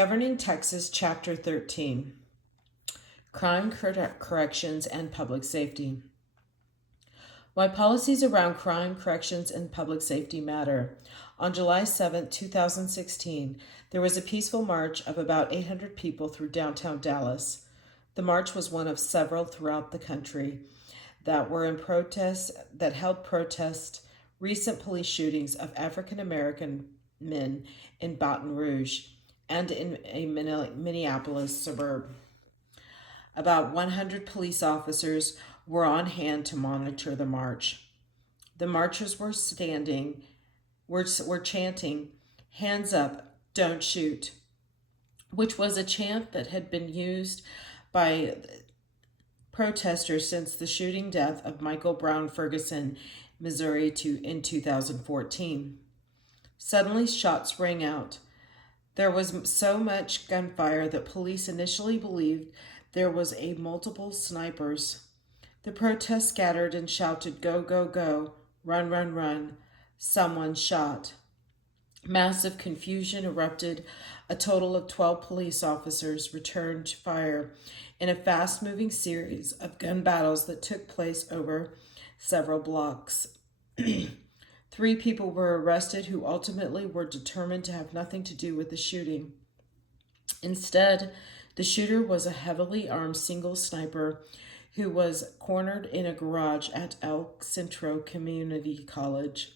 Governing Texas, Chapter 13, Crime Corrections and Public Safety. Why policies around crime, corrections, and public safety matter. On July 7, 2016, there was a peaceful march of about 800 people through downtown Dallas. The march was one of several throughout the country that held protest recent police shootings of African American men in Baton Rouge and in a Minneapolis suburb. About 100 police officers were on hand to monitor the march. The marchers were chanting, "Hands up, don't shoot," which was a chant that had been used by protesters since the shooting death of Michael Brown Ferguson, Missouri, in 2014. Suddenly, shots rang out. There was so much gunfire that police initially believed there was multiple snipers. The protest scattered and shouted, "Go, go, go, run, run, run." Someone shot. Massive confusion erupted. A total of 12 police officers returned fire in a fast-moving series of gun battles that took place over several blocks. 3 people were arrested who ultimately were determined to have nothing to do with the shooting. Instead, the shooter was a heavily armed single sniper who was cornered in a garage at El Centro Community College.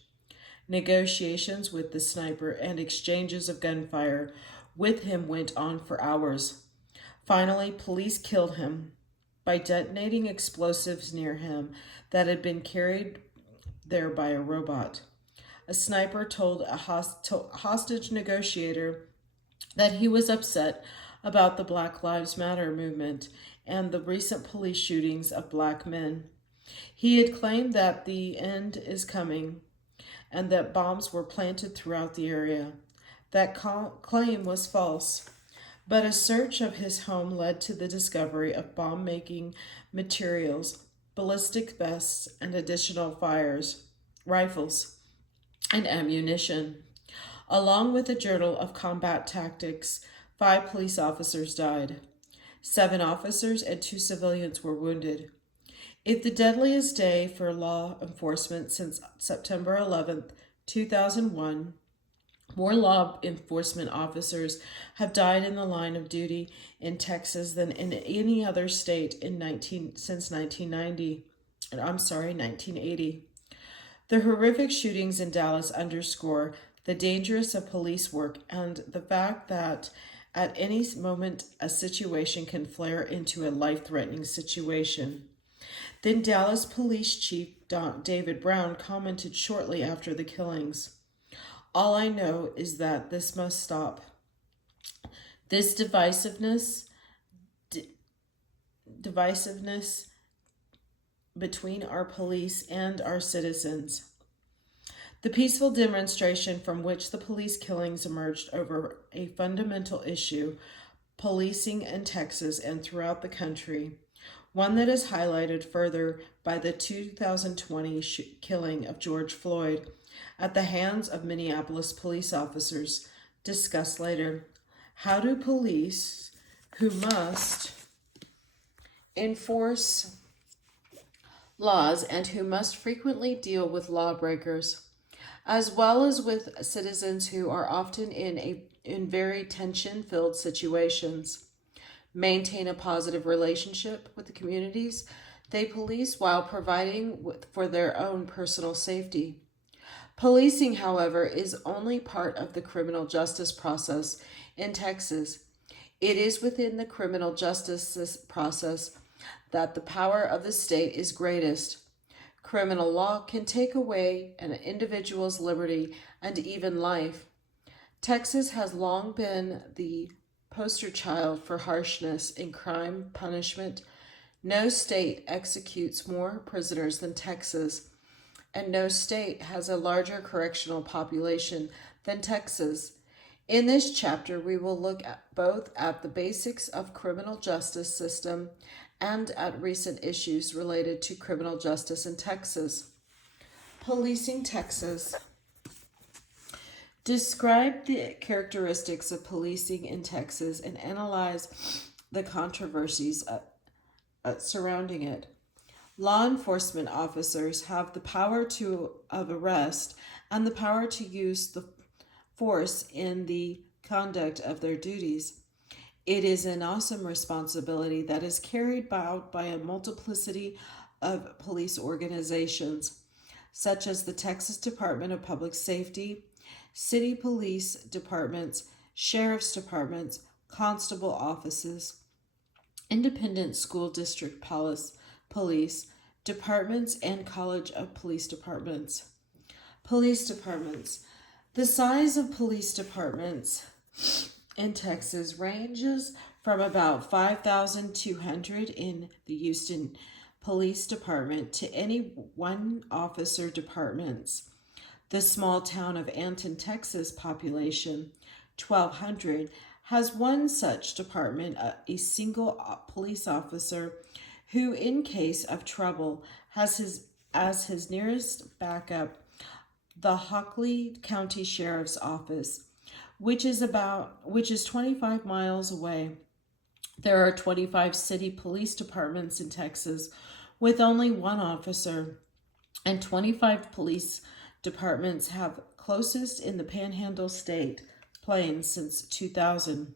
Negotiations with the sniper and exchanges of gunfire with him went on for hours. Finally, police killed him by detonating explosives near him that had been carried there by a robot. A sniper told a hostage negotiator that he was upset about the Black Lives Matter movement and the recent police shootings of black men. He had claimed that the end is coming and that bombs were planted throughout the area. That claim was false, but a search of his home led to the discovery of bomb-making materials, ballistic vests, and additional rifles, and ammunition. Along with a journal of combat tactics, 5 police officers died. 7 officers and 2 civilians were wounded. It's the deadliest day for law enforcement since September 11, 2001. More law enforcement officers have died in the line of duty in Texas than in any other state since 1980. The horrific shootings in Dallas underscore the dangers of police work and the fact that at any moment a situation can flare into a life-threatening situation. Then Dallas Police Chief David Brown commented shortly after the killings, "All I know is that this must stop. This divisiveness between our police and our citizens." The peaceful demonstration from which the police killings emerged over a fundamental issue, policing in Texas and throughout the country, one that is highlighted further by the 2020 killing of George Floyd at the hands of Minneapolis police officers. Discussed later. How do police, who must enforce laws and who must frequently deal with lawbreakers, as well as with citizens who are often in very tension-filled situations, maintain a positive relationship with the communities they police while providing for their own personal safety? Policing, however, is only part of the criminal justice process in Texas. It is within the criminal justice process that the power of the state is greatest. Criminal law can take away an individual's liberty and even life. Texas has long been the poster child for harshness in crime punishment. No state executes more prisoners than Texas, and no state has a larger correctional population than Texas. In this chapter, we will look both at the basics of criminal justice system and at recent issues related to criminal justice in Texas. Policing Texas. Describe the characteristics of policing in Texas and analyze the controversies surrounding it. Law enforcement officers have the power of arrest and the power to use the force in the conduct of their duties. It is an awesome responsibility that is carried out by a multiplicity of police organizations, such as the Texas Department of Public Safety, city police departments, sheriff's departments, constable offices, independent school district police departments, and college of police departments. Police departments. The size of police departments in Texas ranges from about 5,200 in the Houston Police Department to any one officer departments. The small town of Anton, Texas population, 1,200, has one such department, a single police officer who, in case of trouble, has as his nearest backup the Hockley County Sheriff's Office, which is 25 miles away. There are 25 city police departments in Texas with only one officer, and 25 police departments have closest in the Panhandle State Plains since 2000.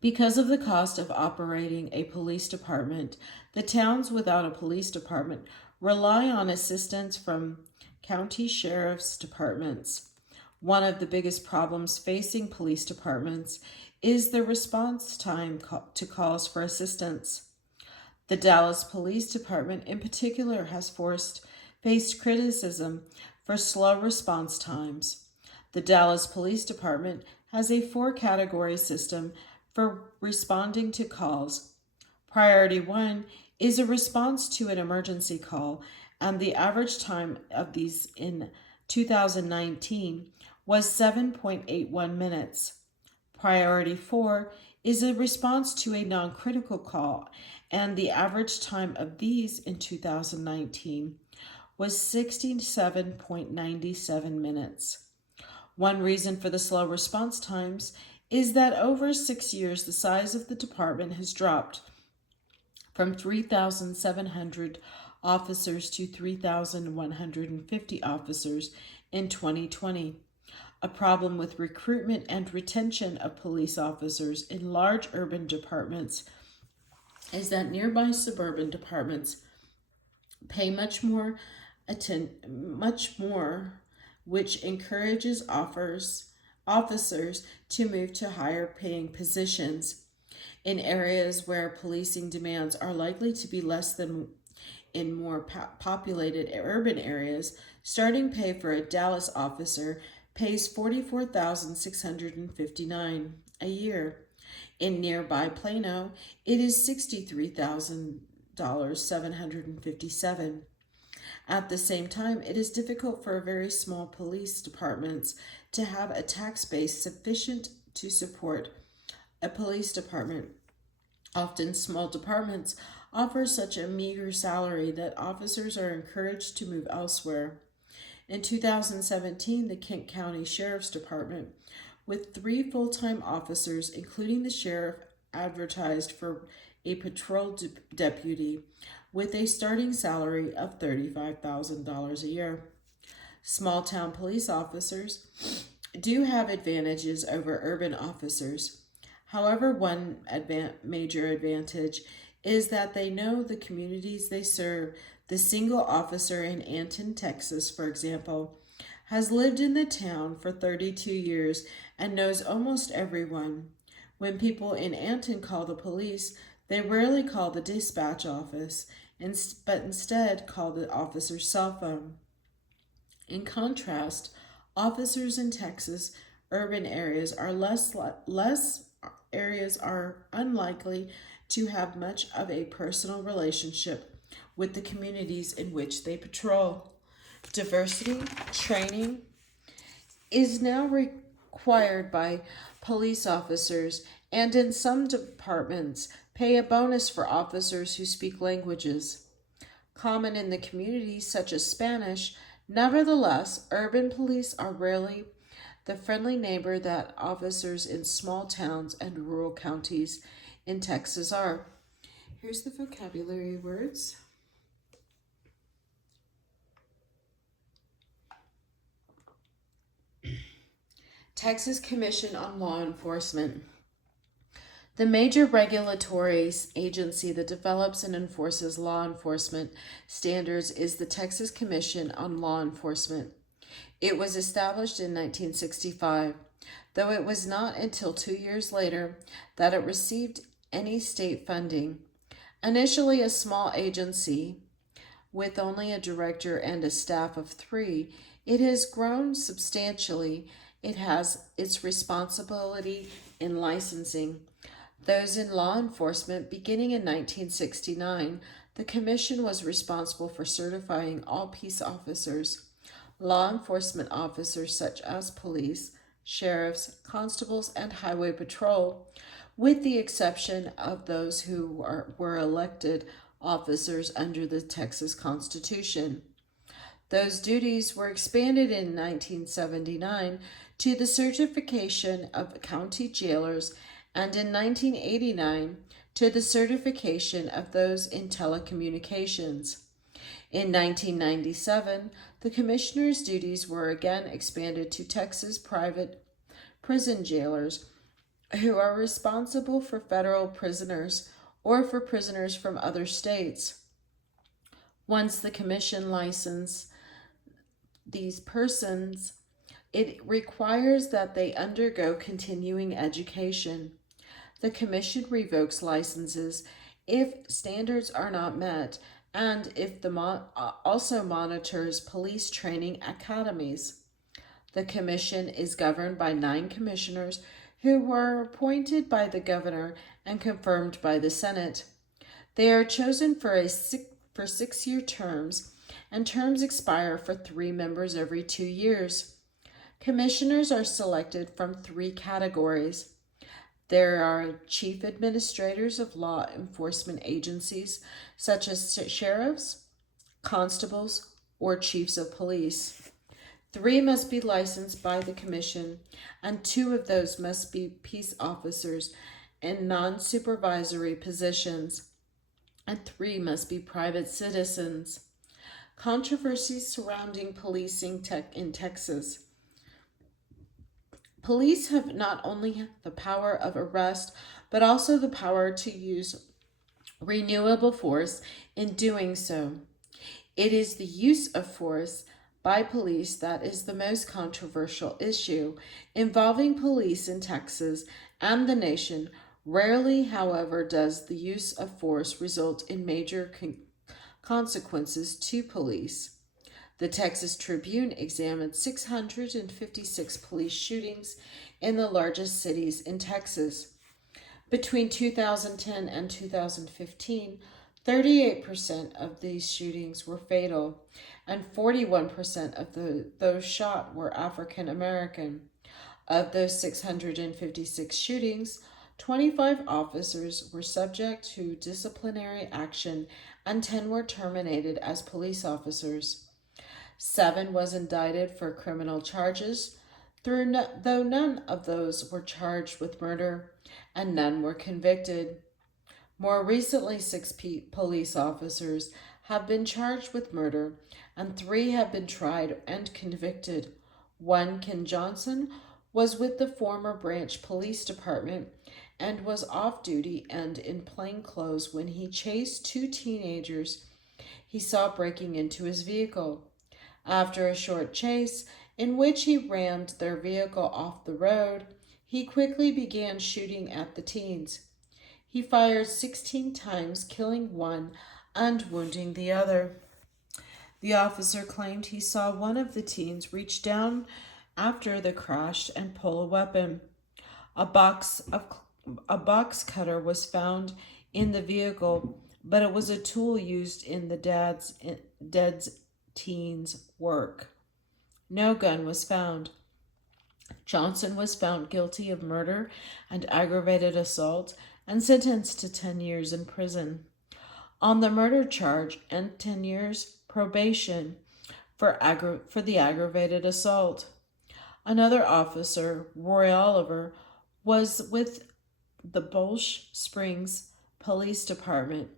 Because of the cost of operating a police department, the towns without a police department rely on assistance from county sheriff's departments. One of the biggest problems facing police departments is the response time to calls for assistance. The Dallas Police Department in particular has faced criticism for slow response times. The Dallas Police Department has a 4-category system for responding to calls. Priority 1 is a response to an emergency call, and the average time of these in 2019 was 7.81 minutes. Priority 4 is a response to a non-critical call, and the average time of these in 2019 was 67.97 minutes. One reason for the slow response times is that over 6 years the size of the department has dropped from 3,700 officers to 3,150 officers in 2020. A problem with recruitment and retention of police officers in large urban departments is that nearby suburban departments pay much more, which encourages officers to move to higher paying positions. In areas where policing demands are likely to be less than in more populated urban areas, starting pay for a Dallas officer pays $44,659 a year. In nearby Plano, it is $63,757. At the same time, it is difficult for very small police departments to have a tax base sufficient to support a police department. Often small departments offer such a meager salary that officers are encouraged to move elsewhere. In 2017, the Kent County Sheriff's Department, with 3 full-time officers, including the sheriff, advertised for a patrol deputy with a starting salary of $35,000 a year. Small-town police officers do have advantages over urban officers. However, one major advantage is that they know the communities they serve. The single officer in Anton, Texas, for example, has lived in the town for 32 years and knows almost everyone. When people in Anton call the police, they rarely call the dispatch office, but instead call the officer's cell phone. In contrast, officers in Texas urban areas are unlikely to have much of a personal relationship with the communities in which they patrol. Diversity training is now required by police officers, and in some departments pay a bonus for officers who speak languages common in the community, such as Spanish. Nevertheless, urban police are rarely the friendly neighbor that officers in small towns and rural counties in Texas are. Here's the vocabulary words. Texas Commission on Law Enforcement. The major regulatory agency that develops and enforces law enforcement standards is the Texas Commission on Law Enforcement. It was established in 1965, though it was not until 2 years later that it received any state funding. Initially a small agency with only a director and a staff of 3, it has grown substantially. It has its responsibility in licensing those in law enforcement. Beginning in 1969, the Commission was responsible for certifying all peace officers, law enforcement officers such as police, sheriffs, constables, and highway patrol, with the exception of those who were elected officers under the Texas Constitution. Those duties were expanded in 1979 to the certification of county jailers and in 1989 to the certification of those in telecommunications. In 1997, the commissioner's duties were again expanded to Texas private prison jailers who are responsible for federal prisoners or for prisoners from other states. Once the commission licenses these persons, it requires that they undergo continuing education. The Commission revokes licenses if standards are not met and if also monitors police training academies. The Commission is governed by 9 commissioners who were appointed by the governor and confirmed by the Senate. They are chosen for 6-year terms, and terms expire for 3 members every 2 years. Commissioners are selected from 3 categories. There are chief administrators of law enforcement agencies, such as sheriffs, constables, or chiefs of police. 3 must be licensed by the commission, and 2 of those must be peace officers in non-supervisory positions, and 3 must be private citizens. Controversies surrounding policing in Texas. Police have not only the power of arrest, but also the power to use renewable force in doing so. It is the use of force by police that is the most controversial issue involving police in Texas and the nation. Rarely, however, does the use of force result in major consequences to police. The Texas Tribune examined 656 police shootings in the largest cities in Texas. Between 2010 and 2015, 38% of these shootings were fatal, and 41% of those shot were African American. Of those 656 shootings, 25 officers were subject to disciplinary action and 10 were terminated as police officers. 7 was indicted for criminal charges, though none of those were charged with murder and none were convicted. More recently, 6 police officers have been charged with murder and 3 have been tried and convicted. One, Ken Johnson, was with the former Branch Police Department and was off duty and in plain clothes when he chased 2 teenagers he saw breaking into his vehicle. After a short chase, in which he rammed their vehicle off the road, he quickly began shooting at the teens. He fired 16 times, killing one and wounding the other. The officer claimed he saw one of the teens reach down after the crash and pull a weapon. A box cutter was found in the vehicle, but it was a tool used in the dead teens' work. No gun was found. Johnson was found guilty of murder and aggravated assault and sentenced to 10 years in prison on the murder charge and 10 years probation for the aggravated assault. Another officer, Roy Oliver, was with the Bolsh Springs Police Department.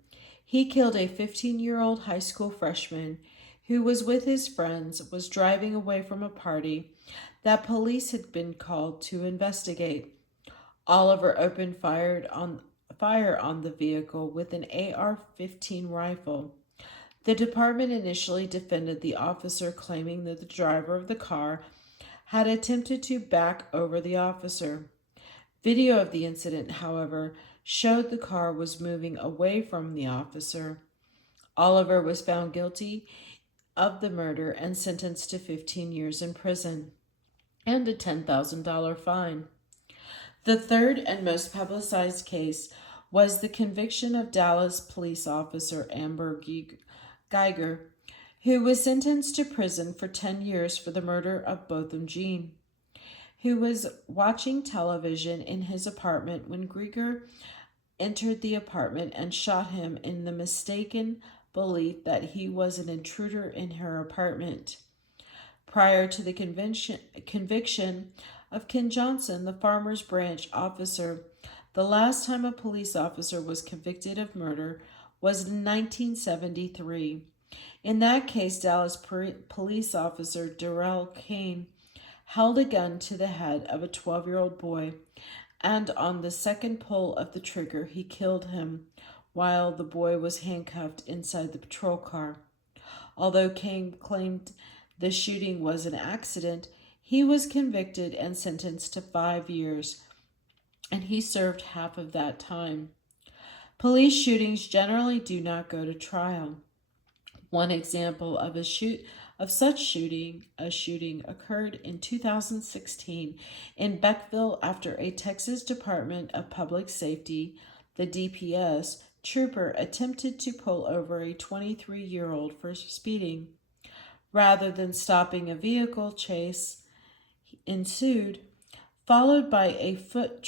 He killed a 15-year-old high school freshman who was with his friends, was driving away from a party that police had been called to investigate. Oliver opened fire on the vehicle with an AR-15 rifle. The department initially defended the officer, claiming that the driver of the car had attempted to back over the officer. Video of the incident, however, showed the car was moving away from the officer. Oliver was found guilty of the murder and sentenced to 15 years in prison and a $10,000 fine. The third and most publicized case was the conviction of Dallas police officer Amber Geiger, who was sentenced to prison for 10 years for the murder of Botham Jean, who was watching television in his apartment when Geiger entered the apartment and shot him in the mistaken belief that he was an intruder in her apartment. Prior to the conviction of Ken Johnson, the Farmers Branch officer, the last time a police officer was convicted of murder was in 1973. In that case, Dallas police officer Darrell Kane held a gun to the head of a 12-year-old boy, and on the second pull of the trigger, he killed him while the boy was handcuffed inside the patrol car. Although Kane claimed the shooting was an accident, he was convicted and sentenced to 5 years, and he served half of that time. Police shootings generally do not go to trial. One example of a shooting occurred in 2016 in Beckville after a Texas Department of Public Safety, the DPS, trooper attempted to pull over a 23-year-old for speeding. Rather than stopping, a vehicle chase ensued, followed by a foot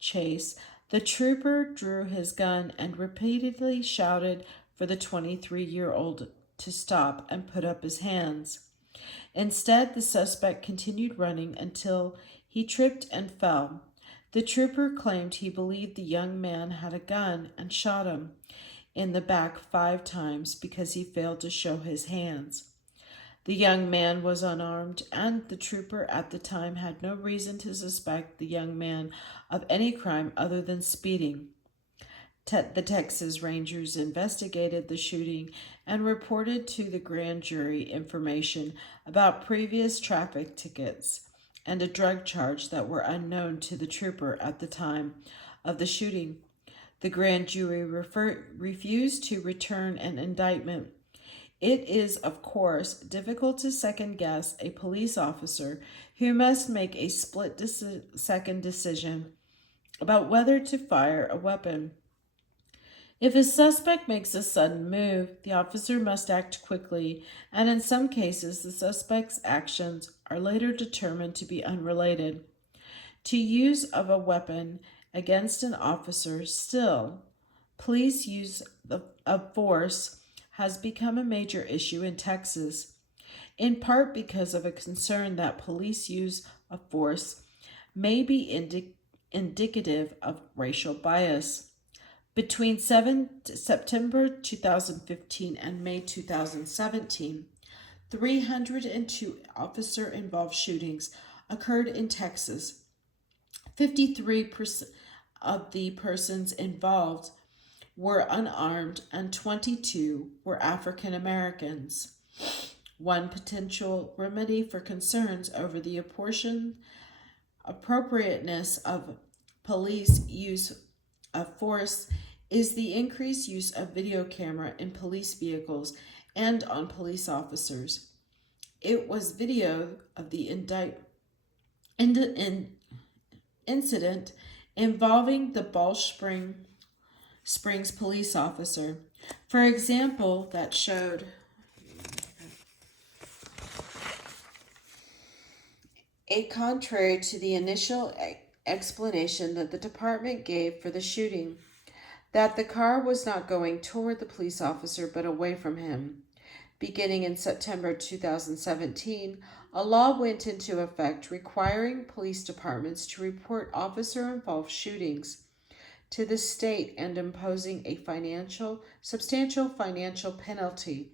chase. The trooper drew his gun and repeatedly shouted for the 23-year-old to stop and put up his hands. Instead, the suspect continued running until he tripped and fell. The trooper claimed he believed the young man had a gun and shot him in the back 5 times because he failed to show his hands. The young man was unarmed, and the trooper at the time had no reason to suspect the young man of any crime other than speeding. The Texas Rangers investigated the shooting and reported to the grand jury information about previous traffic tickets and a drug charge that were unknown to the trooper at the time of the shooting. The grand jury refused to return an indictment. It is, of course, difficult to second-guess a police officer who must make a split-second decision about whether to fire a weapon. If a suspect makes a sudden move, the officer must act quickly, and in some cases, the suspect's actions are later determined to be unrelated to use of a weapon against an officer. Still, police use of force has become a major issue in Texas, in part because of a concern that police use of force may be indicative of racial bias. Between September 2015 and May 2017, 302 officer-involved shootings occurred in Texas. 53% of the persons involved were unarmed and 22 were African Americans. One potential remedy for concerns over the appropriateness of police use of force is the increased use of video camera in police vehicles and on police officers. It was video of the incident involving the Balch Springs police officer, for example, that showed contrary to the initial explanation that the department gave for the shooting, that the car was not going toward the police officer but away from him. Beginning in September 2017, a law went into effect requiring police departments to report officer-involved shootings to the state and imposing a substantial financial penalty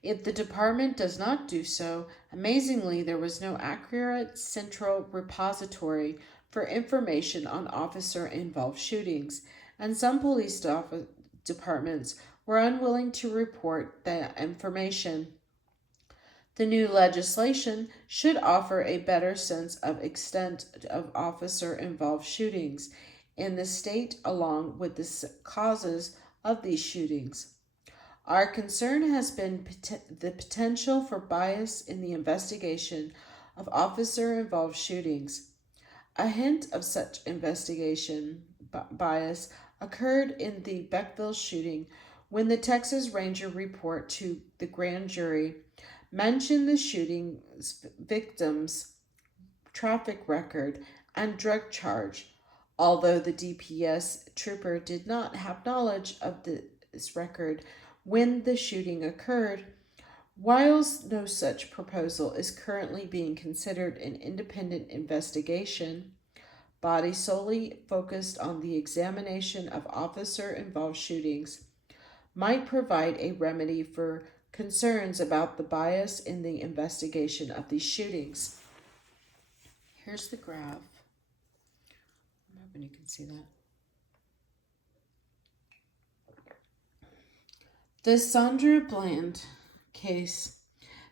if the department does not do so. Amazingly, there was no accurate central repository for information on officer-involved shootings, and some police departments were unwilling to report that information. The new legislation should offer a better sense of extent of officer-involved shootings in the state along with the causes of these shootings. Our concern has been the potential for bias in the investigation of officer-involved shootings. A hint of such investigation bias occurred in the Beckville shooting when the Texas Ranger report to the grand jury mentioned the shooting's victim's traffic record and drug charge, although the DPS trooper did not have knowledge of this record when the shooting occurred. Whilst no such proposal is currently being considered an independent investigation body solely focused on the examination of officer-involved shootings might provide a remedy for concerns about the bias in the investigation of these shootings. Here's the graph. I'm hoping you can see that. The Sandra Bland case.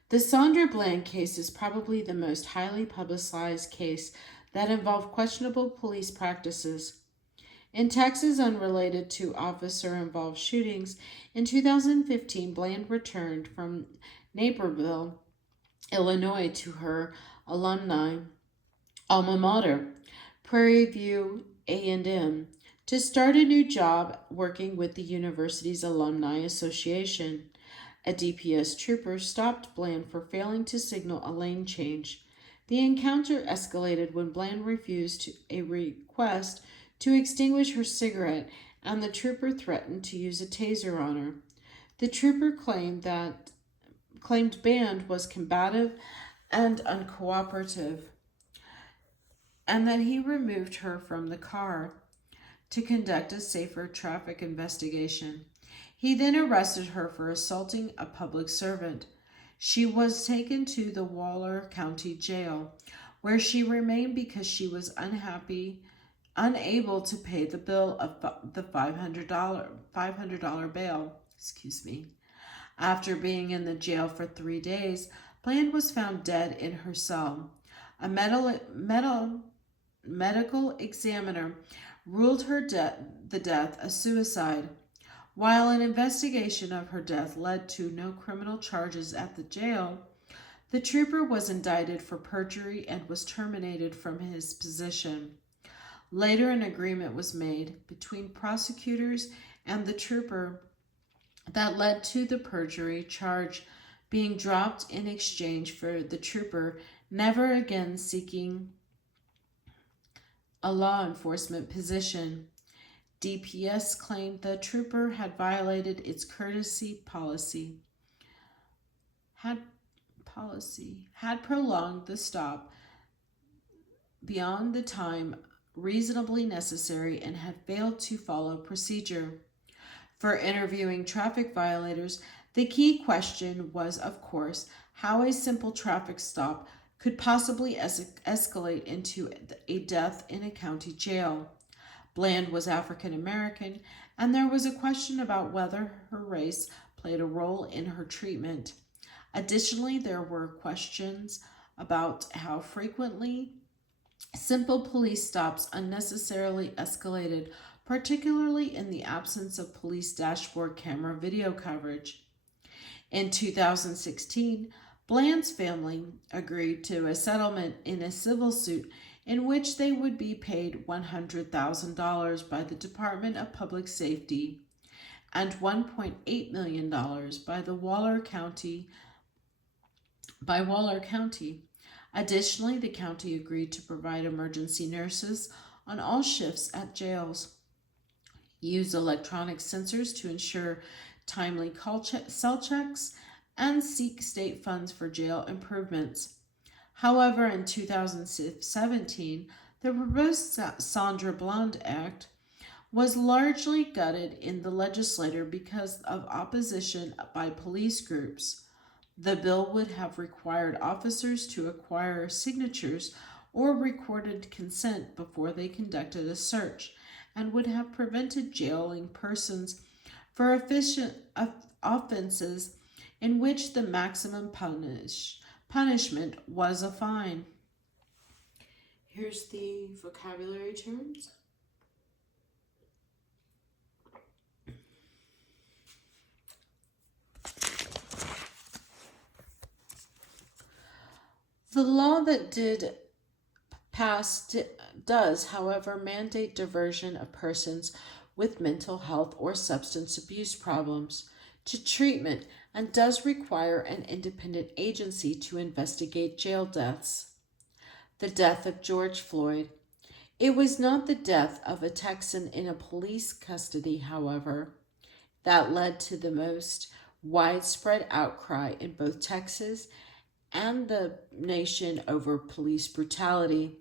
The Sandra Bland case is probably the most highly publicized case that involved questionable police practices. In Texas, unrelated to officer-involved shootings, in 2015, Bland returned from Naperville, Illinois, to her alumni alma mater, Prairie View A&M, to start a new job working with the university's Alumni Association. A DPS trooper stopped Bland for failing to signal a lane change. The encounter escalated when Bland refused a request to extinguish her cigarette, and the trooper threatened to use a taser on her. The trooper claimed Bland was combative and uncooperative, and that he removed her from the car to conduct a safer traffic investigation. He then arrested her for assaulting a public servant. She was taken to the Waller County Jail, where she remained because she was unable to pay the bill of the $500 bail. After being in the jail for 3 days, Bland was found dead in her cell. A medical examiner ruled the death a suicide. While an investigation of her death led to no criminal charges at the jail, the trooper was indicted for perjury and was terminated from his position. Later, an agreement was made between prosecutors and the trooper that led to the perjury charge being dropped in exchange for the trooper never again seeking a law enforcement position. DPS claimed the trooper had violated its courtesy policy, had prolonged the stop beyond the time reasonably necessary, and had failed to follow procedure. For interviewing traffic violators, the key question was, of course, how a simple traffic stop could possibly escalate into a death in a county jail. Bland was African American, and there was a question about whether her race played a role in her treatment. Additionally, there were questions about how frequently simple police stops unnecessarily escalated, particularly in the absence of police dashboard camera video coverage. In 2016, Bland's family agreed to a settlement in a civil suit in which they would be paid $100,000 by the Department of Public Safety and $1.8 million by Waller County. Additionally, the county agreed to provide emergency nurses on all shifts at jails, use electronic sensors to ensure timely cell checks, and seek state funds for jail improvements. However, in 2017, the proposed Sandra Bland Act was largely gutted in the legislature because of opposition by police groups. The bill would have required officers to acquire signatures or recorded consent before they conducted a search and would have prevented jailing persons for offenses in which the maximum punishment was a fine. Here's the vocabulary terms. The law that did pass does, however, mandate diversion of persons with mental health or substance abuse problems to treatment and does require an independent agency to investigate jail deaths. The death of George Floyd. It was not the death of a Texan in a police custody, however, that led to the most widespread outcry in both Texas and the nation over police brutality.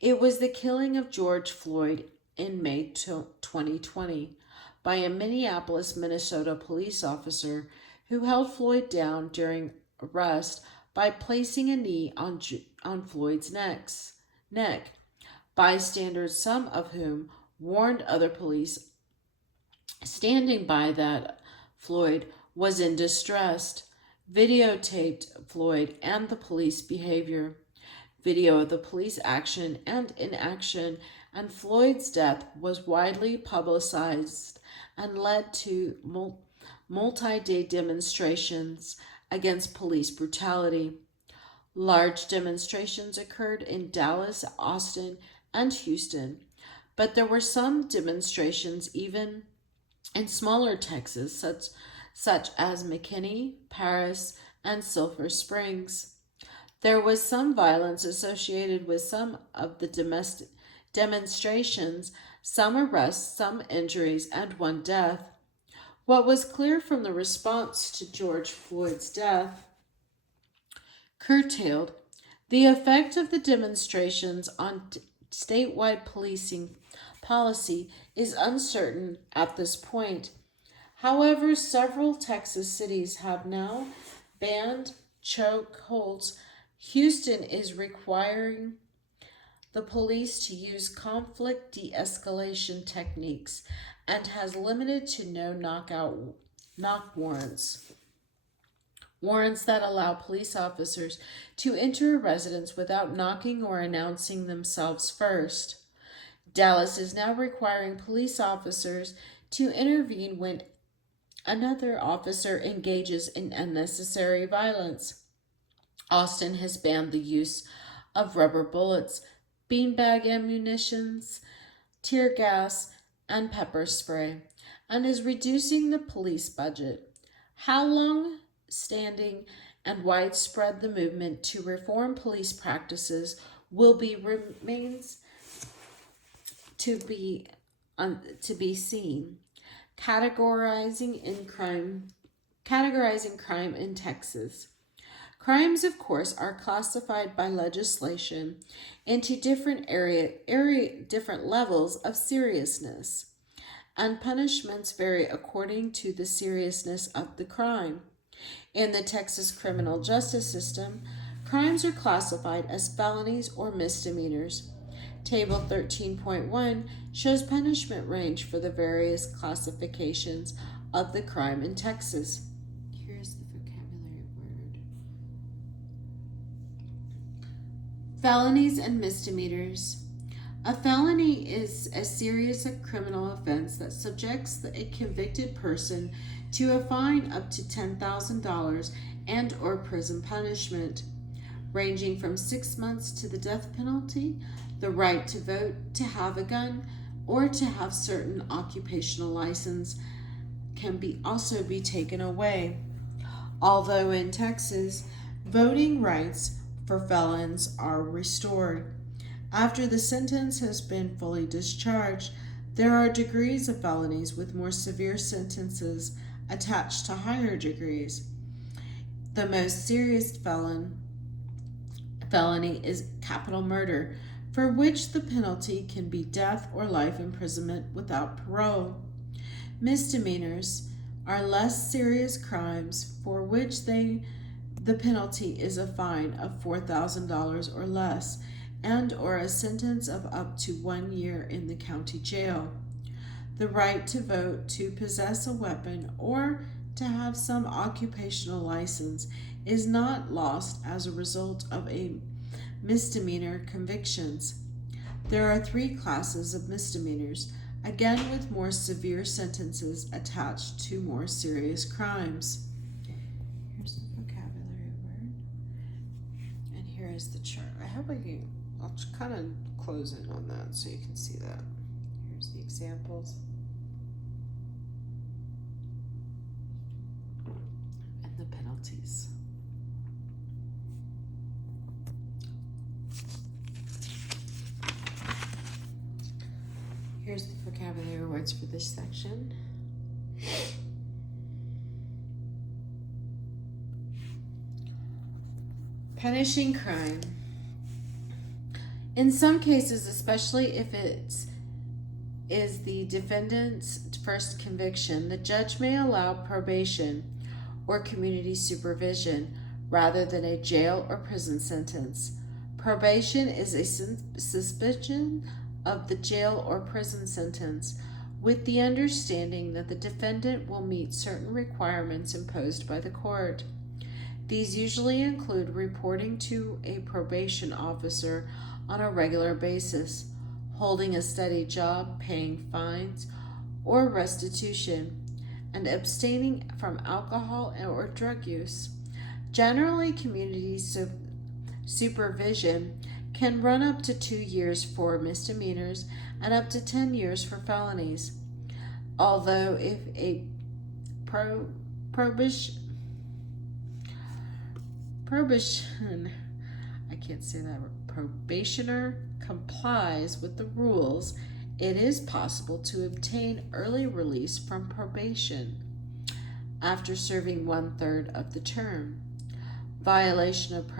It was the killing of George Floyd in May 2020 by a Minneapolis, Minnesota police officer who held Floyd down during arrest by placing a knee on Floyd's neck. Bystanders, some of whom warned other police standing by that Floyd was in distress, videotaped Floyd and the police behavior. Video of the police action and inaction and Floyd's death was widely publicized and led to multi-day demonstrations against police brutality. Large demonstrations occurred in Dallas, Austin, and Houston, but there were some demonstrations even in smaller Texas, such as McKinney, Paris, and Sulphur Springs. There was some violence associated with some of the domestic demonstrations, some arrests, some injuries, and one death. What was clear from the response to George Floyd's death curtailed the effect of the demonstrations on statewide policing policy is uncertain at this point. However, several Texas cities have now banned chokeholds. Houston is requiring the police to use conflict de-escalation techniques and has limited to no knock warrants. Warrants that allow police officers to enter a residence without knocking or announcing themselves first. Dallas is now requiring police officers to intervene when another officer engages in unnecessary violence. Austin has banned the use of rubber bullets, beanbag ammunitions, tear gas, and pepper spray, and is reducing the police budget. How long-standing and widespread the movement to reform police practices remains to be seen. Categorizing crime in Texas. Crimes, of course, are classified by legislation into different different levels of seriousness, and punishments vary according to the seriousness of the crime. In the Texas criminal justice system, crimes are classified as felonies or misdemeanors. Table 13.1 shows punishment range for the various classifications of the crime in Texas. Here's the vocabulary word. Felonies and misdemeanors. A felony is a serious criminal offense that subjects a convicted person to a fine up to $10,000 and or prison punishment, ranging from 6 months to the death penalty, the right to vote, to have a gun, or to have certain occupational license can also be taken away. Although in Texas, voting rights for felons are restored. After the sentence has been fully discharged, there are degrees of felonies with more severe sentences attached to higher degrees. The most serious felony is capital murder, for which the penalty can be death or life imprisonment without parole. Misdemeanors are less serious crimes for which the penalty is a fine of $4,000 or less, and or a sentence of up to 1 year in the county jail. The right to vote, to possess a weapon, or to have some occupational license is not lost as a result of a misdemeanor convictions. There are 3 classes of misdemeanors, again with more severe sentences attached to more serious crimes. Here's the vocabulary word, and here is the chart. I'll kind of close in on that so you can see that. Here's the examples. And the penalties. Here's the vocabulary words for this section. Punishing crime. In some cases, especially if it is the defendant's first conviction, the judge may allow probation or community supervision rather than a jail or prison sentence. Probation is a suspension of the jail or prison sentence with the understanding that the defendant will meet certain requirements imposed by the court. These usually include reporting to a probation officer on a regular basis, holding a steady job, paying fines or restitution, and abstaining from alcohol or drug use. Generally, community supervision can run up to 2 years for misdemeanors and up to 10 years for felonies. Although if a probationer complies with the rules, it is possible to obtain early release from probation after serving 1/3 of the term. Violation of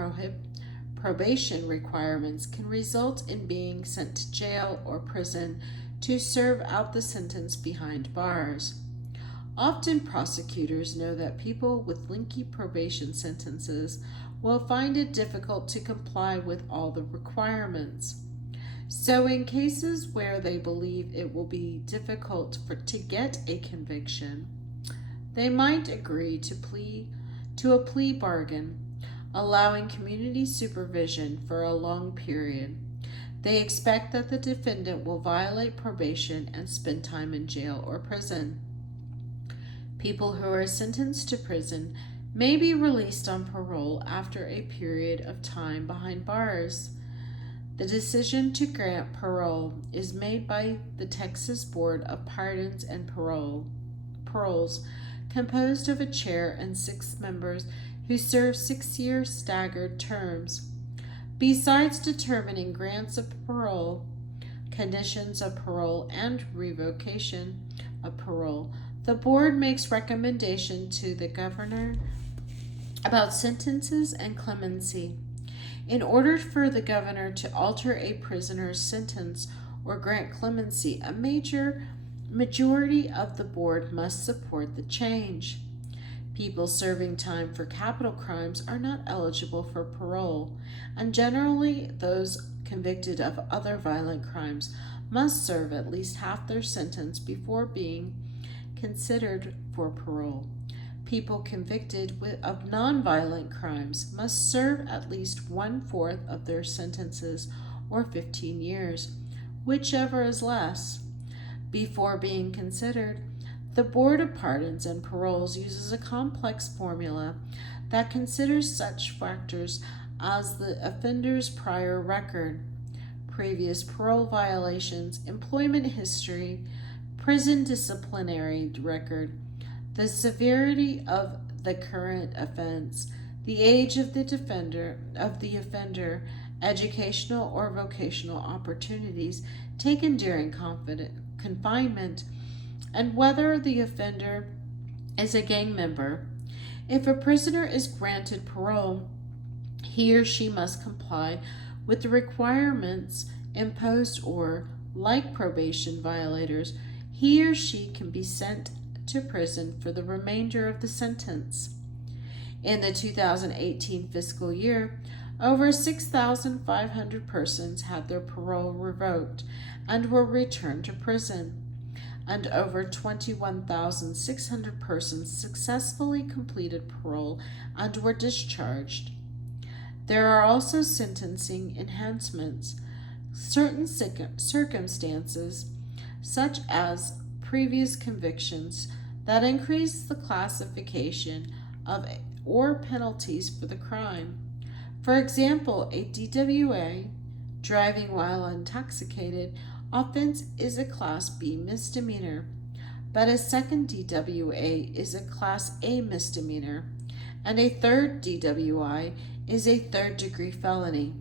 probation requirements can result in being sent to jail or prison to serve out the sentence behind bars. Often prosecutors know that people with lengthy probation sentences will find it difficult to comply with all the requirements. So in cases where they believe it will be difficult to get a conviction, they might agree to a plea bargain, allowing community supervision for a long period. They expect that the defendant will violate probation and spend time in jail or prison. People who are sentenced to prison may be released on parole after a period of time behind bars. The decision to grant parole is made by the Texas Board of Pardons and Paroles, composed of a chair and 6 members who serve 6-year staggered terms. Besides determining grants of parole, conditions of parole, and revocation of parole, the board makes recommendation to the governor about sentences and clemency. In order for the governor to alter a prisoner's sentence or grant clemency, a majority of the board must support the change. People serving time for capital crimes are not eligible for parole, and generally those convicted of other violent crimes must serve at least half their sentence before being considered for parole. People convicted of nonviolent crimes must serve at least 1/4 of their sentences, or 15 years, whichever is less, before being considered. The Board of Pardons and Paroles uses a complex formula that considers such factors as the offender's prior record, previous parole violations, employment history, prison disciplinary record, the severity of the current offense, the age of the offender, educational or vocational opportunities taken during confinement, and whether the offender is a gang member. If a prisoner is granted parole, he or she must comply with the requirements imposed, or, like probation violators, he or she can be sent to prison for the remainder of the sentence. In the 2018 fiscal year, over 6,500 persons had their parole revoked and were returned to prison, and over 21,600 persons successfully completed parole and were discharged. There are also sentencing enhancements. Certain circumstances, such as previous convictions, that increase the classification of or penalties for the crime. For example, a DWA, driving while intoxicated, offense is a Class B misdemeanor, but a second DWA is a Class A misdemeanor, and a third DWI is a third-degree felony.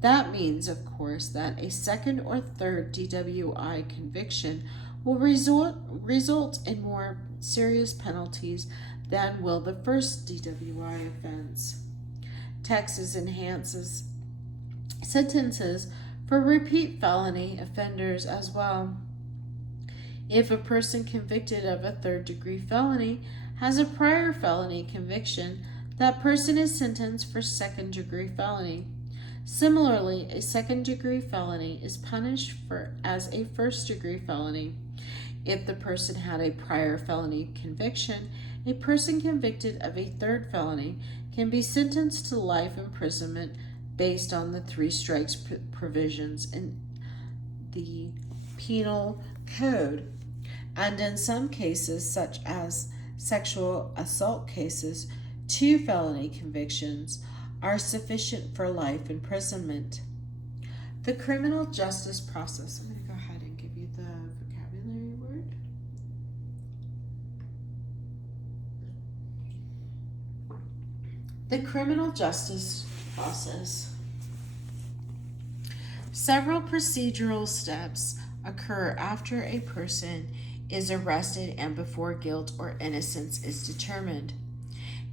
That means, of course, that a second or third DWI conviction will result in more serious penalties than will the first DWI offense. Texas enhances sentences for repeat felony offenders as well. If a person convicted of a third-degree felony has a prior felony conviction, that person is sentenced for second-degree felony. Similarly, a second-degree felony is punished as a first-degree felony. If the person had a prior felony conviction, a person convicted of a third felony can be sentenced to life imprisonment based on the three strikes provisions in the penal code. And in some cases, such as sexual assault cases, 2 felony convictions are sufficient for life imprisonment. The criminal justice process. I'm going to go ahead and give you the vocabulary word. The criminal justice process. Several procedural steps occur after a person is arrested and before guilt or innocence is determined.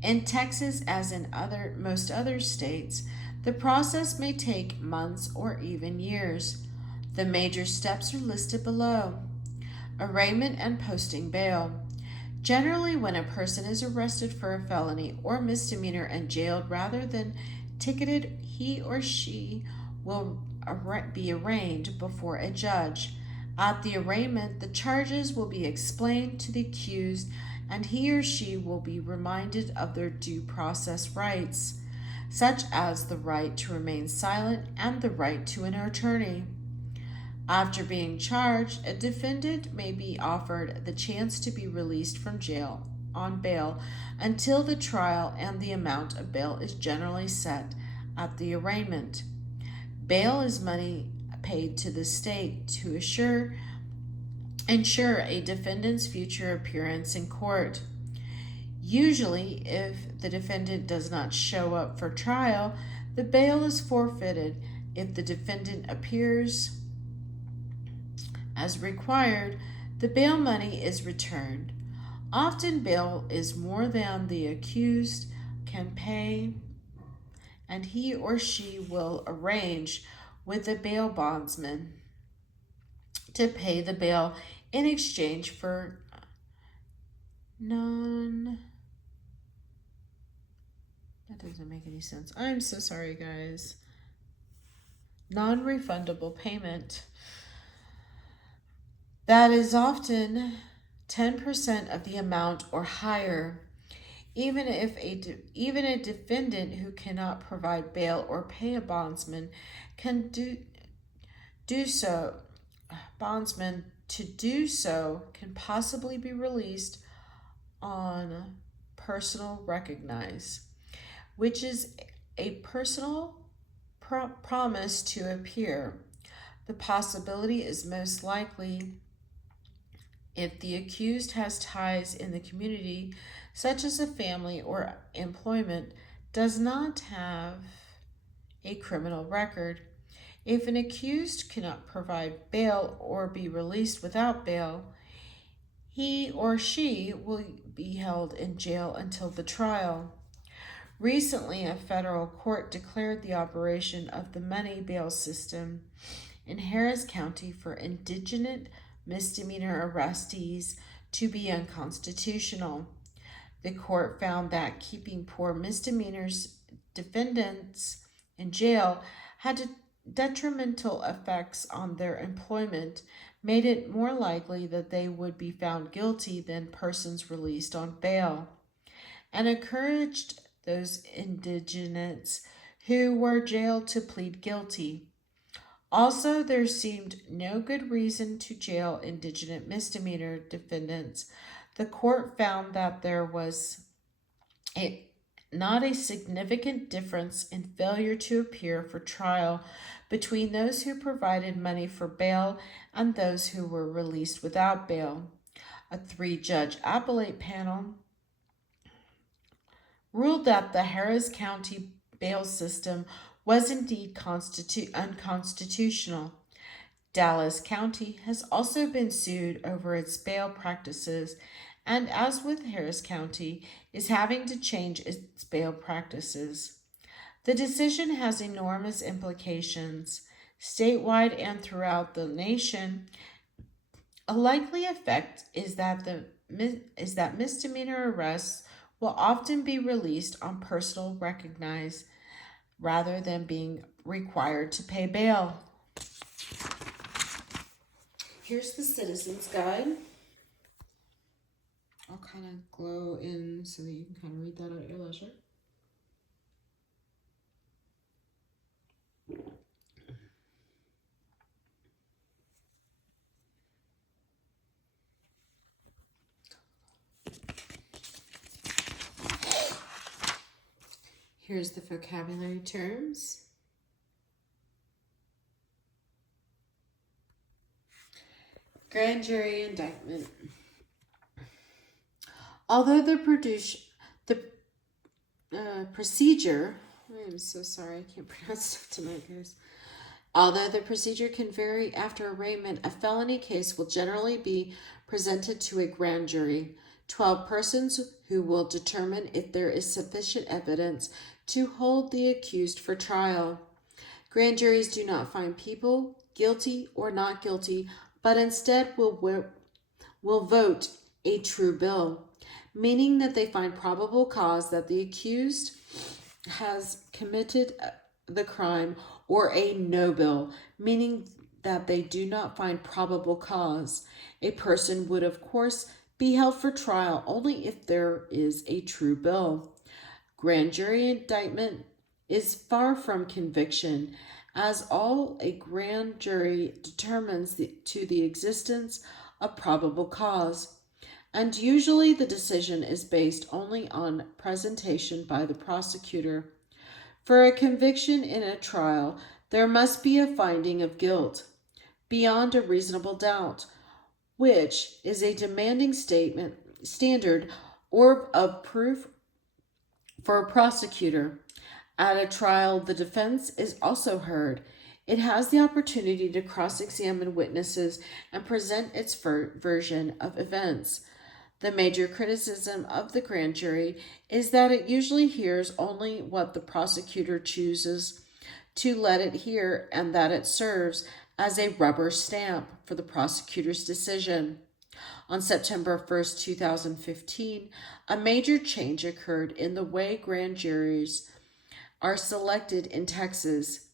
In Texas, as in most other states, the process may take months or even years. The major steps are listed below. Arraignment and posting bail. Generally, when a person is arrested for a felony or misdemeanor and jailed rather than ticketed, he or she will be arraigned before a judge. At the arraignment, the charges will be explained to the accused, and he or she will be reminded of their due process rights, such as the right to remain silent and the right to an attorney. After being charged, a defendant may be offered the chance to be released from jail on bail until the trial, and the amount of bail is generally set at the arraignment. Bail is money paid to the state to ensure a defendant's future appearance in court. Usually, if the defendant does not show up for trial, the bail is forfeited. If the defendant appears as required, the bail money is returned. Often bail is more than the accused can pay, and he or she will arrange with the bail bondsman to pay the bail in exchange for that doesn't make any sense. I'm so sorry, guys. Non-refundable payment. That is often 10% of the amount or higher. Even a defendant who cannot provide bail or pay a bondsman can do so. Bondsman to do so can possibly be released on personal recognize, which is a personal promise to appear. The possibility is most likely if the accused has ties in the community, such as a family or employment, does not have a criminal record. If an accused cannot provide bail or be released without bail, he or she will be held in jail until the trial. Recently, a federal court declared the operation of the money bail system in Harris County for indigent misdemeanor arrestees to be unconstitutional. The court found that keeping poor misdemeanors defendants in jail had detrimental effects on their employment, made it more likely that they would be found guilty than persons released on bail, and encouraged those indigents who were jailed to plead guilty. Also, there seemed no good reason to jail indigent misdemeanor defendants. The court found that there was not a significant difference in failure to appear for trial between those who provided money for bail and those who were released without bail. A 3-judge appellate panel ruled that the Harris County bail system was indeed unconstitutional. Dallas County has also been sued over its bail practices, and as with Harris County, is having to change its bail practices. The decision has enormous implications, statewide and throughout the nation. A likely effect is that misdemeanor arrests will often be released on personal recognize rather than being required to pay bail. Here's the Citizen's Guide. I'll kind of glow in so that you can kind of read that at your leisure. Here's the vocabulary terms. Grand jury indictment. Although the procedure, I'm so sorry, I can't pronounce stuff tonight, guys. Although the procedure can vary after arraignment, a felony case will generally be presented to a grand jury, 12 persons who will determine if there is sufficient evidence to hold the accused for trial. Grand juries do not find people guilty or not guilty, but instead will vote a true bill, meaning that they find probable cause that the accused has committed the crime, or a no bill, meaning that they do not find probable cause. A person would, of course, be held for trial only if there is a true bill. Grand jury indictment is far from conviction, as all a grand jury determines to the existence of probable cause, and usually the decision is based only on presentation by the prosecutor. For a conviction in a trial, there must be a finding of guilt beyond a reasonable doubt, which is a demanding standard or of proof for a prosecutor. At a trial, the defense is also heard. It has the opportunity to cross-examine witnesses and present its version of events. The major criticism of the grand jury is that it usually hears only what the prosecutor chooses to let it hear, and that it serves as a rubber stamp for the prosecutor's decision. On September 1st, 2015, a major change occurred in the way grand juries are selected in Texas.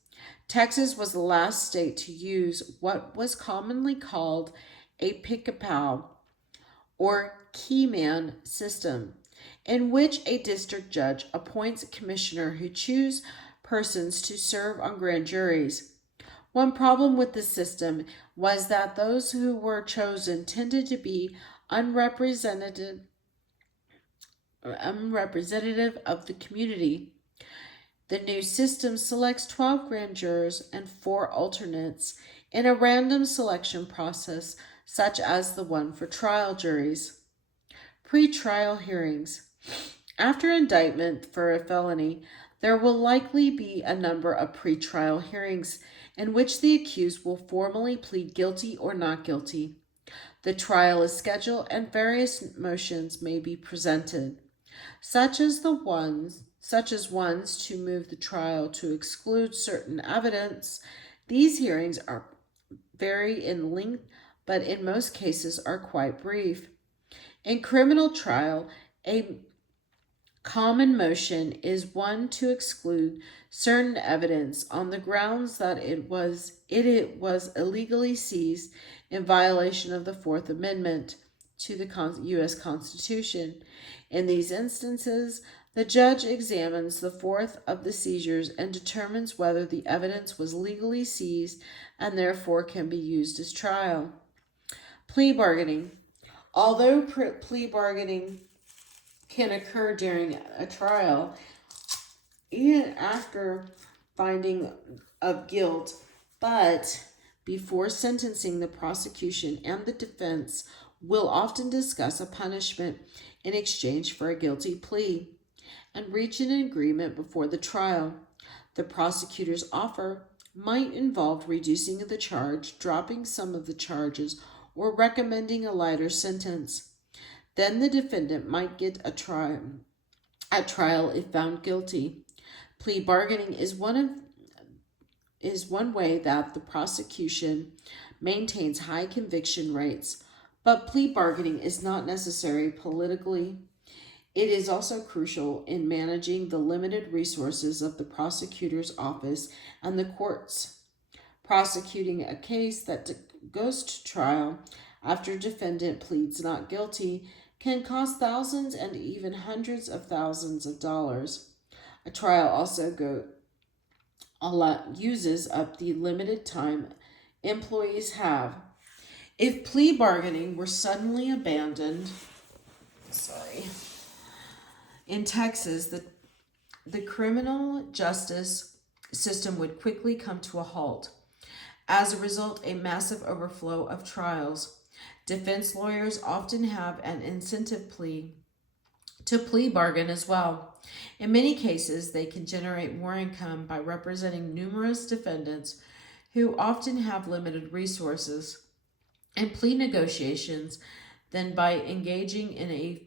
Texas was the last state to use what was commonly called a pick-a-plow or keyman system, in which a district judge appoints a commissioner who choose persons to serve on grand juries. One problem with the system was that those who were chosen tended to be unrepresentative of the community. The new system selects 12 grand jurors and 4 alternates in a random selection process, such as the one for trial juries. Pre-trial hearings. After indictment for a felony, there will likely be a number of pre-trial hearings in which the accused will formally plead guilty or not guilty. The trial is scheduled and various motions may be presented, such as ones to move the trial to exclude certain evidence. These hearings vary in length, but in most cases are quite brief. In criminal trial, a common motion is one to exclude certain evidence on the grounds that it was illegally seized in violation of the Fourth Amendment to the U.S. Constitution. In these instances, the judge examines the fourth of the seizures and determines whether the evidence was legally seized and therefore can be used as trial. Plea bargaining. Although plea bargaining can occur during a trial, even after finding of guilt, but before sentencing, the prosecution and the defense will often discuss a punishment in exchange for a guilty plea and reach an agreement before the trial. The prosecutor's offer might involve reducing the charge, dropping some of the charges, or recommending a lighter sentence. Then the defendant might get a trial if found guilty. Plea bargaining is one way that the prosecution maintains high conviction rates, but plea bargaining is not necessary politically. It is also crucial in managing the limited resources of the prosecutor's office and the courts. Prosecuting a case that goes to trial after defendant pleads not guilty can cost thousands and even hundreds of thousands of dollars. A trial also uses up the limited time employees have. If plea bargaining were suddenly abandoned, in Texas, the criminal justice system would quickly come to a halt. As a result, a massive overflow of trials. Defense lawyers often have an incentive to plea bargain as well. In many cases, they can generate more income by representing numerous defendants who often have limited resources in plea negotiations than by engaging in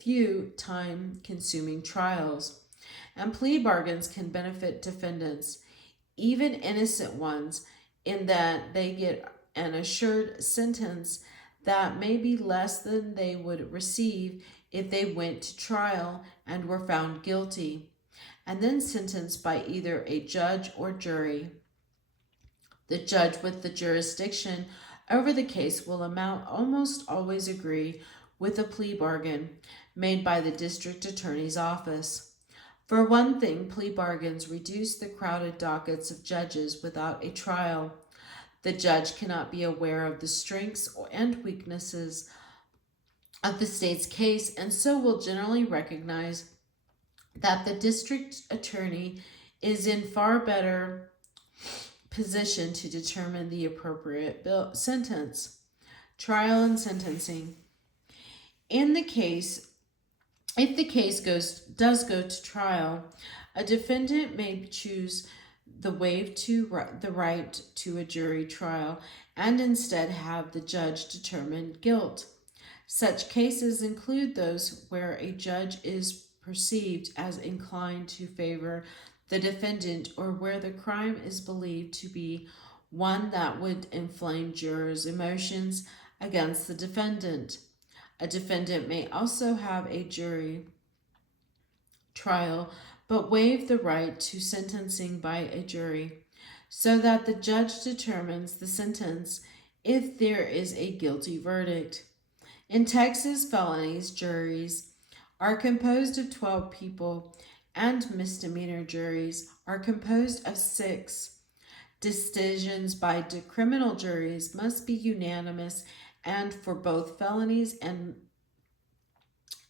few time-consuming trials. And plea bargains can benefit defendants, even innocent ones, in that they get an assured sentence that may be less than they would receive if they went to trial and were found guilty, and then sentenced by either a judge or jury. The judge with the jurisdiction over the case will almost always agree with a plea bargain made by the district attorney's office. For one thing, plea bargains reduce the crowded dockets of judges without a trial. The judge cannot be aware of the strengths and weaknesses of the state's case, and so will generally recognize that the district attorney is in far better position to determine the appropriate sentence. Trial and sentencing. If the case does go to trial, a defendant may choose the right to a jury trial and instead have the judge determine guilt. Such cases include those where a judge is perceived as inclined to favor the defendant or where the crime is believed to be one that would inflame jurors' emotions against the defendant. A defendant may also have a jury trial but waive the right to sentencing by a jury, so that the judge determines the sentence if there is a guilty verdict. In Texas, felonies juries are composed of 12 people, and misdemeanor juries are composed of 6. Decisions by criminal juries must be unanimous, and for both felonies and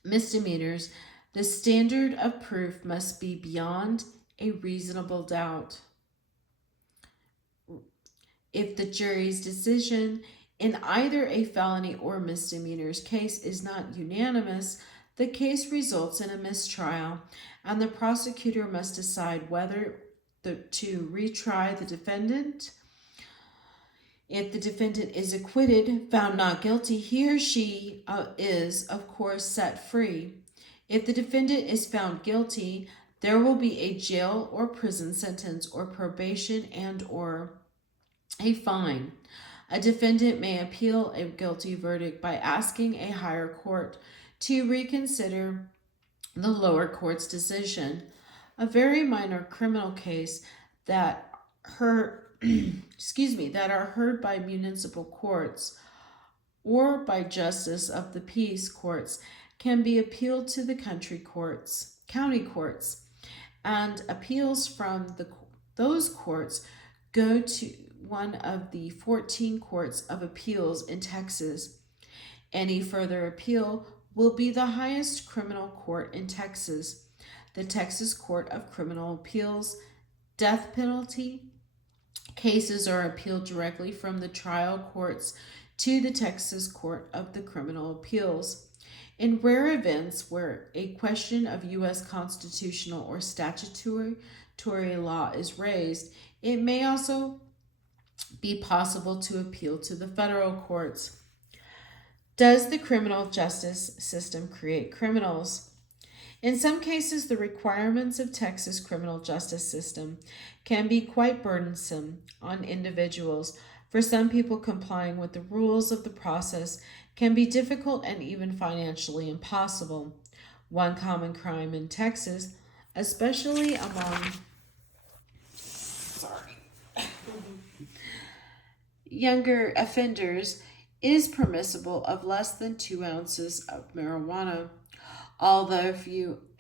misdemeanors, the standard of proof must be beyond a reasonable doubt. If the jury's decision in either a felony or misdemeanor's case is not unanimous, the case results in a mistrial, and the prosecutor must decide whether to retry the defendant If the defendant is acquitted, found not guilty, he or she is, of course, set free. If the defendant is found guilty, there will be a jail or prison sentence or probation and or a fine. A defendant may appeal a guilty verdict by asking a higher court to reconsider the lower court's decision. A very minor criminal case that heard that are heard by municipal courts or by justice of the peace courts can be appealed to the county courts, and appeals from those courts go to one of the 14 courts of appeals in Texas. Any further appeal will be the highest criminal court in Texas, the Texas Court of Criminal Appeals. Death penalty cases are appealed directly from the trial courts to the Texas Court of the Criminal Appeals. In rare events where a question of U.S. constitutional or statutory law is raised, it may also be possible to appeal to the federal courts. Does the criminal justice system create criminals? In some cases, the requirements of Texas criminal justice system can be quite burdensome on individuals. For some people, complying with the rules of the process can be difficult and even financially impossible. One common crime in Texas, especially among younger offenders, is permissible of less than 2 ounces of marijuana. Although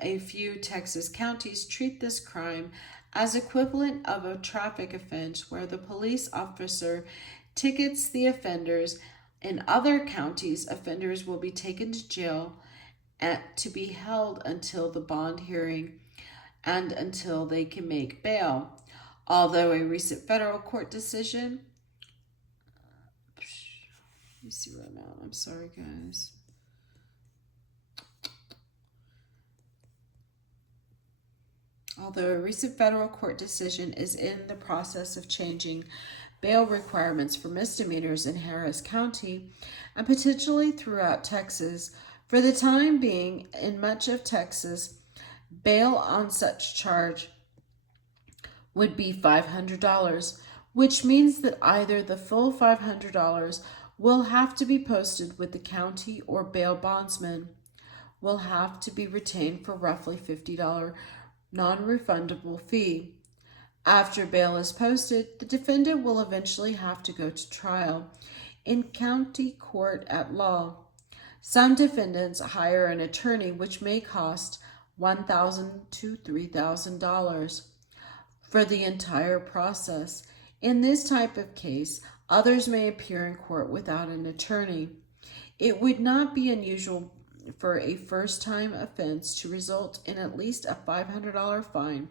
a few Texas counties treat this crime as equivalent of a traffic offense where the police officer tickets the offenders, in other counties, offenders will be taken to jail to be held until the bond hearing and until they can make bail. Although a recent federal court decision, let me see where I'm at. I'm sorry, guys. Although a recent federal court decision is in the process of changing bail requirements for misdemeanors in Harris County and potentially throughout Texas, for the time being, in much of Texas, bail on such charge would be $500, which means that either the full $500 will have to be posted with the county or bail bondsman will have to be retained for roughly $50 non-refundable fee. After bail is posted, the defendant will eventually have to go to trial in county court at law. Some defendants hire an attorney, which may cost $1,000 to $3,000 for the entire process. In this type of case, others may appear in court without an attorney. It would not be unusual for a first-time offense to result in at least a $500 fine,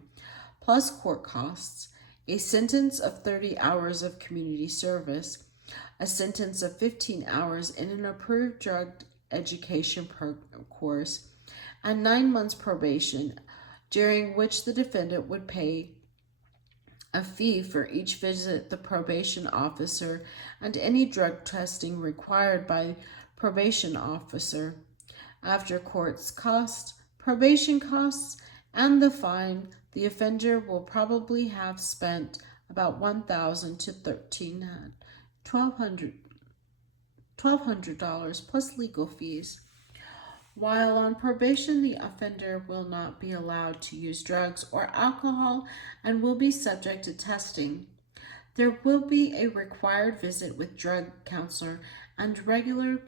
plus court costs, a sentence of 30 hours of community service, a sentence of 15 hours in an approved drug education course, and 9 months probation, during which the defendant would pay a fee for each visit the probation officer and any drug testing required by probation officer. After court's costs, probation costs, and the fine, the offender will probably have spent about $1,000 to $1,200 plus legal fees. While on probation, the offender will not be allowed to use drugs or alcohol and will be subject to testing. There will be a required visit with drug counselor and regular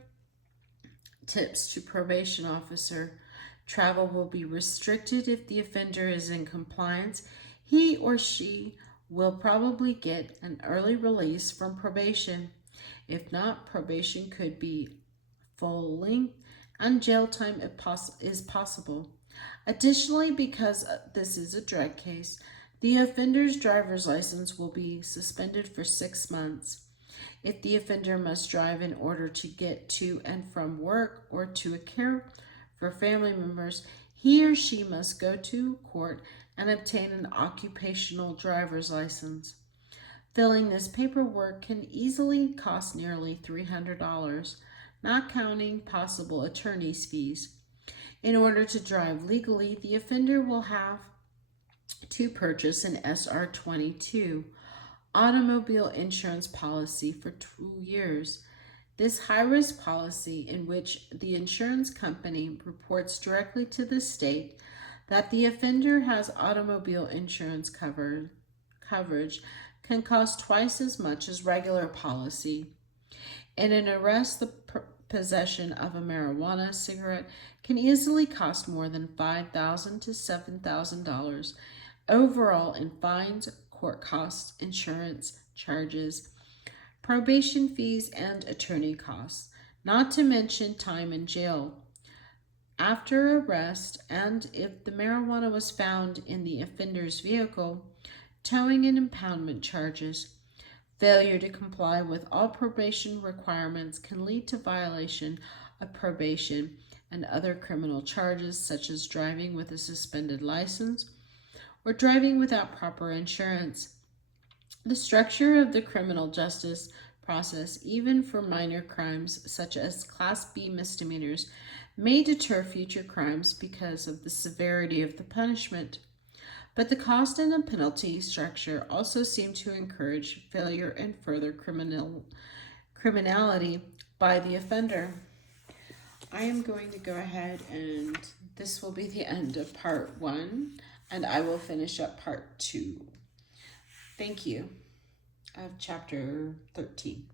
tips to probation officer. Travel will be restricted if the offender is in compliance. He or she will probably get an early release from probation. If not, probation could be full length and jail time is possible. Additionally, because this is a drug case, the offender's driver's license will be suspended for 6 months. If the offender must drive in order to get to and from work or to a care for family members, he or she must go to court and obtain an occupational driver's license. Filling this paperwork can easily cost nearly $300, not counting possible attorney's fees. In order to drive legally, the offender will have to purchase an SR22 automobile insurance policy for 2 years. This high-risk policy, in which the insurance company reports directly to the state that the offender has automobile insurance coverage, can cost twice as much as regular policy. In an arrest, the possession of a marijuana cigarette can easily cost more than $5,000 to $7,000 overall in fines, court costs, insurance charges, probation fees, and attorney costs, not to mention time in jail. After arrest, and if the marijuana was found in the offender's vehicle, towing and impoundment charges. Failure to comply with all probation requirements can lead to violation of probation and other criminal charges, such as driving with a suspended license or driving without proper insurance. The structure of the criminal justice process, even for minor crimes such as Class B misdemeanors, may deter future crimes because of the severity of the punishment. But the cost and the penalty structure also seem to encourage failure and further criminality by the offender. I am going to go ahead, and this will be the end of part 1, and I will finish up part 2. Thank you. Of chapter 13.